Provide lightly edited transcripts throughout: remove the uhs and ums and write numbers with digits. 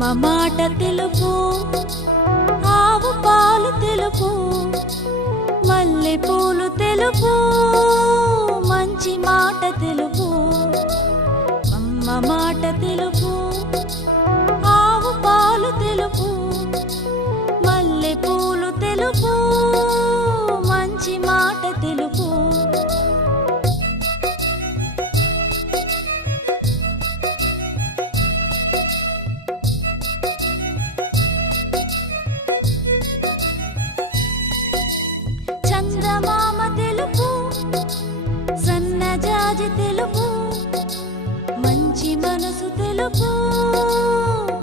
అమ్మ మాట తెలుపు, ఆవు పాలు తెలుపు, మల్లె పూలు తెలుపు, మంచి మాట తెలుపు. అమ్మ మాట తెలుపు, ఆవు పాలు తెలుపు, మల్లె పూలు తెలుపు, మంచి మాట తెలుపు. చందమామ తెలుపు, సన్నజాజి తెలుపు, మంచి మనసు తెలుపు,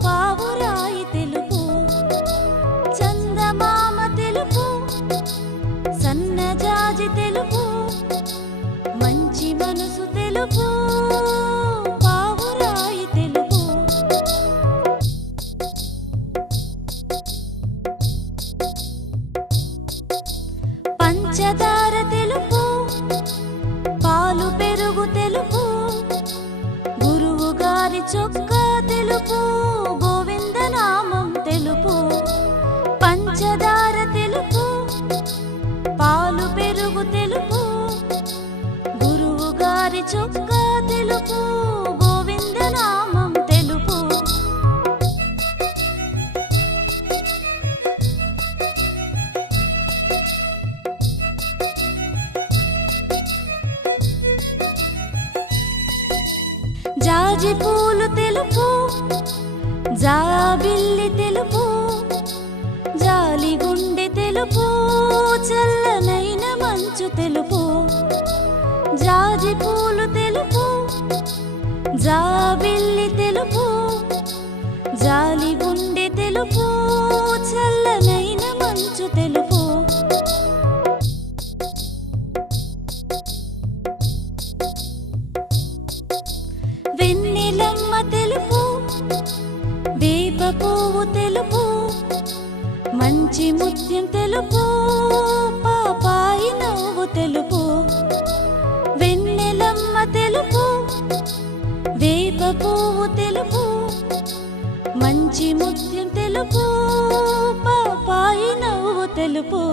పావురాయి తెలుపు. చందమామ తెలుపు, సన్నజాజి తెలుపు, మంచి మనసు తెలుపు, పావురాయి తెలుపు. పంచదార తెలుపు, పాలు పెరుగు తెలుపు, గురువు గారి చొక్కా తెలుపు, గోవిందనామం తెలుపు. పంచదార తెలుపు, పాలు పెరుగు తెలుపు, గురువు గారి చొక్కా తెలుపు, గోవిందనామం తెలుపు. జాజి పూలు తెలుపు, జాబిల్లి తెలుపు, జాలి గుండె తెలుపు, చల్లనైన మంచు తెలుపు. జాజి పూలు తెలుపు, జాబిల్లి తెలుపు, జాలి గుండె తెలుపు, చల్లనైన మంచు తెలుపు. వెన్నెలమ్మ తెలుపు, వేప పువ్వు తెలుపు, మంచి ముత్యం తెలుపు, పాపాయి నవ్వు తెలుపు. వెన్నెలమ్మ తెలుపు, వేప పువ్వు తెలుపు, మంచి ముత్యం తెలుపు, పాపాయి నవ్వు తెలుపు.